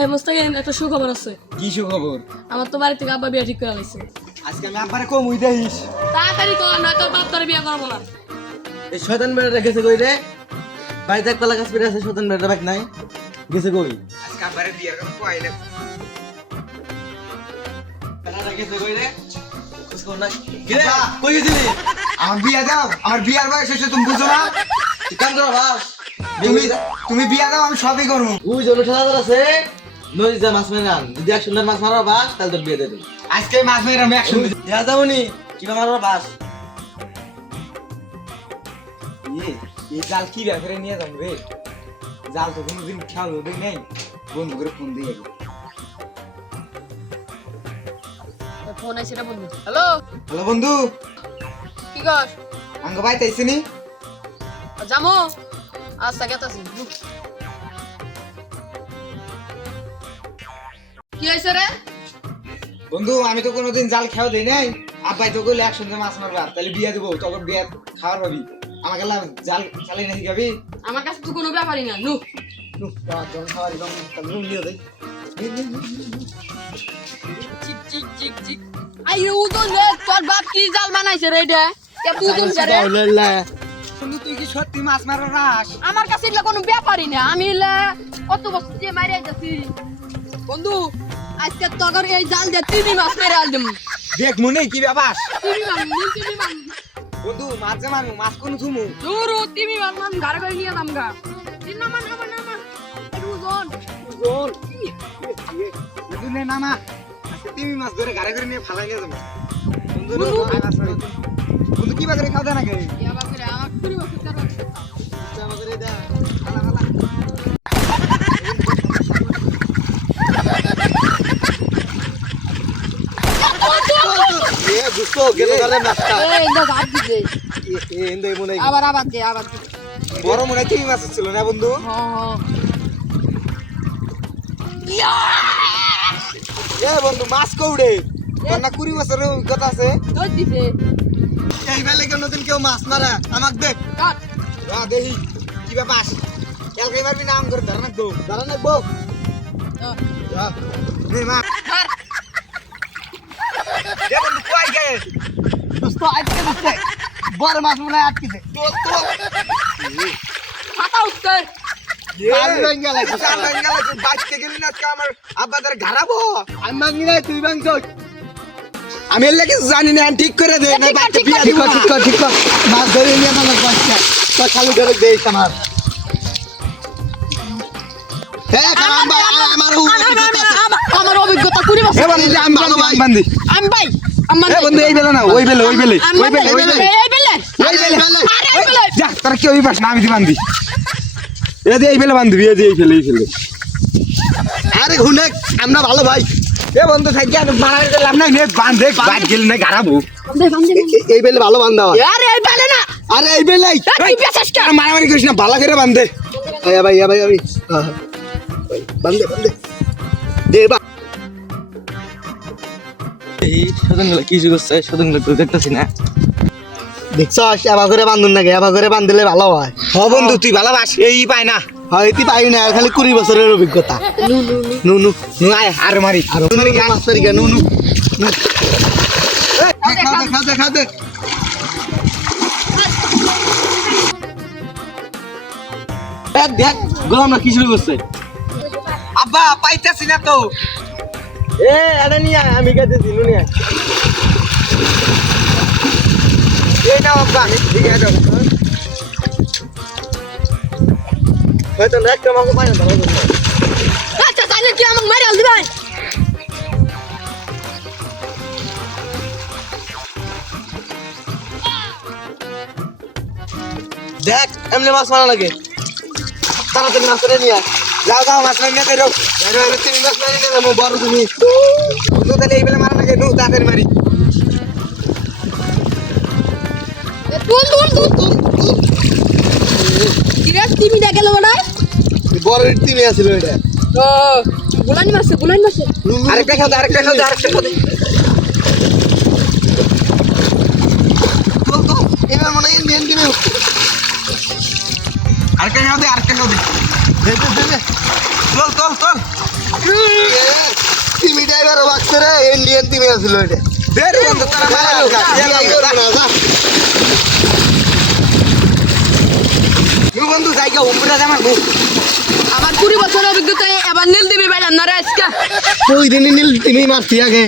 এই মোস্তাকিন একটা সুখবর আছে। কি সুখবর? আমার তো বাড়ি থেকে আব্বা বিয়ে ঠিক করে লাইছে। আজকে আমি আব্বারে কম হই দেখিস। তাড়াতাড়ি কর, না তোর বাপ তোর বিয়ে করবো না। এই শয়তান বেড়া রেখেছে কই রে? বাড়িতে এক পালা গাছ পেরে আছে, শয়তান বেড়া বাইক নাই, গেছে কই? আজকে আব্বারে বিয়ের কথা কই না। বেড়া রেখেছে কই রে? কুসকো না কি রে? কই গেছিলি? আমার বিয়ে দাও, আমার বিয়ার বয়স হয়েছে তুমি বুঝো না? তুই কাম কর বাস। তুমি বিয়ে দাও আমি সবই করবো। ওই জন্য ঠেলা আছে, নদী যা মাছ মেরে আন। যদি এক সুন্দর মাছ মারা বাস, তাহলে তোর বিয়ে দিয়ে দেবো। আজকে মাছ মেরে আমি একসঙ্গে দেয়া যাবনি কিবা মারবা বাস। এই জাল কি ব্যাপারে নিয়ে যাবো রে? জাল তো কোনোদিন খেয়াল হবে নেই। বন্ধু করে ফোন দিয়ে গেল। ফোন আইছে রে বন্ধু। হ্যালো, হ্যালো বন্ধু, কি কর? আঙ্গ ভাই তাইছি নি? জামো আচ্ছা গেতাছি। কি হয়েছে রে? বন্ধু আমি তো কোনোদিন জাল খেয়াও দিই নাই। আব্বাই তো কইলে একসঙ্গে মাছ মারবা, তাহলে বিয়ে দেবো, তখন বিয়ে খাওয়ার হবি। আমাকে জাল চালাই নাকি খাবি? আমার কাছে তো কোনো ব্যাপারই না। নু জল খাওয়ার এবং নুন দিয়ে দেয়। চিক চিক চিক চিক। আই উদন রে, তোর বাপ কি জাল বানাইছে রে এটা? কে বুঝুন রে? বন্ধু তুই কি সত্যি মাছ মারা রাস? আমার কাছে এগুলা কোনো ব্যাপারই না। আমি এগুলা কত বছর দিয়ে মাইরে যাচ্ছি। বন্ধু আজকে তগর এই জাল দিয়ে 3 মাস মেরে আল দিম। দেখ মনে কি ব্যাপার? 3 মাস, 3 মাস। বন্ধু মাছ যে মারবো, মাছ কোন থুমু? দূর 3 মাস মান ঘরে ঘরে নিয়ে নামগা। 3 নামা নামা নামা। রুজন জল বন্ধু নে নামা। আজকে তিমি মাছ ধরে গাড়ি করে নিয়ে ফালাই নিয়ে যাবো। বন্ধু রে, বন্ধু। ভাই মাছ মারি। বন্ধু কি বাজারে খাওয়া নাকি? ইয়া বাপরে আমার 3 বছর কারণ আমাদের দা খালা খালা। এ গুসকো গেল গারে মাছটা। এই ইন্দা ভাত দিছে। এ এন্ড মনে আবার দে আবার দে। বড় মনে হয় তিমি মাছ ছিল না বন্ধু? হ্যাঁ এ বন্ধু মাছ কৌড়ে তোর না 20 বছরের অভিজ্ঞতা আছে? তোর দিছে। এই বেলে কেউ নতুন কেউ মাছ মারা আমাক দেখ। কাট। দেখি কি ব্যাপার। কালকে মারবি না আম করে ধরে রাখবো। ধরে রাখবো। নে মা। মার। এ বন্ধু কই গে? দোস্ত আটকে দোস্ত বড় মাছ মনে হয় আটকেছে। তোল তোল। ফাটা উত্তর। পাঁচ বেঙ্গল আছে। চার বেঙ্গল আছে। বাইতে গেলি না আজকে আমার আব্বাদের ঘাড়াবো। আমি মাগি নাই, তুই ভাঙছ। আমি এর লাগে জানি না ঠিক করে দে না ঠিক কর, বাইতে ঠিক বিয়া কর, দিব না। ঠিক কর। মাছ ধরে নিয়ে আমার বাচ্চা তো খালি ধরে দেইস আমার। আমার অভিজ্ঞতা 20 বছর। এ বন্ধু আমি ভালো ভাই বান্ধি। আমি ভাই আমার এ বন্ধু এই বেলে না ওই বেলে ওই বেলে ওই বেলে ওই বেলে এই বেলে ওই বেলে আরে এই বেলে যা তোর কি ওই পাস না আমি দি বান্ধি। এ দে এই বেলে বান্ধবি এ দে এই ফেলে আরে ঘুনে আমরা ভালো ভাই। এ বন্ধু থাকি আর মারার লাভ নাই নে বান্ধে বাইট গেল না ঘাড়াবো। এই বেলে ভালো বান্ধা হয়। আরে এই বেলে না আরে এই বেলে তুই পেছাস কে? আর মারামারি করিস না ভালো করে বান্ধে। ভাই আমি বান্ধে বান্ধে দে বা এই সদনগুলো কি করছে, সদনগুলো তো দেখতেছি না। দেখছস এবা করে বান্ধুন নাকি? এবা করে বান্ধলে ভালো হয়। হ বন্ধু তুই ভালোবাস এই পায় না। হয়তো পাই না, আর খালি 20 বছরের অভিজ্ঞতা। নু নু নু আয় আর মারি আর মাছ পারি কেন? খাও দেখ গোলাম না কি শুরু করছে। আব্বা পাইতাছি না তো। এ আরে নিয়ে আয়, আমি কাছে দিনু নিয়ে আয়। এই নাও আব্বা আমি ঠিক আছে। হয়তো একটা আমাকে পাই না ধরো। আচ্ছা তাহলে তুই আমাকে মারি আল দিবাই। দেখ এমনি মাছ মারা লাগে, তাড়াতাড়ি মাছ ধরে নিয়ে আয়। যাও যাও মাছ মারি না করো। তুমি মাছ মারি নিয়ে যাবো, বড় তুমি। বন্ধু তাহলে এই বেলে মারা লাগে নু তাড়াতাড়ি মারি। তুল কি রে টিভি দেখে লো না? বড় টিমে আছিল এটা। ও বুলানি মারছে আরেকটা খাও আরেকটা খাও আরেকটা খাও। তো এবার মনে হয় মেন টিমে উঠছে। আরেকটা খাও দে আরেকটা খাও দে। দে চল চল চল। নেন তুমি আসলো এটা বের বন্ধু তোরা মারা বন্ধু জায়গা উপরে আমার বউ আমার 20 বছরের অভিজ্ঞতায় এবার নীল দিবি বাইলাম না রে আজকে ওই দিনই নীল তুমি মারছি আগে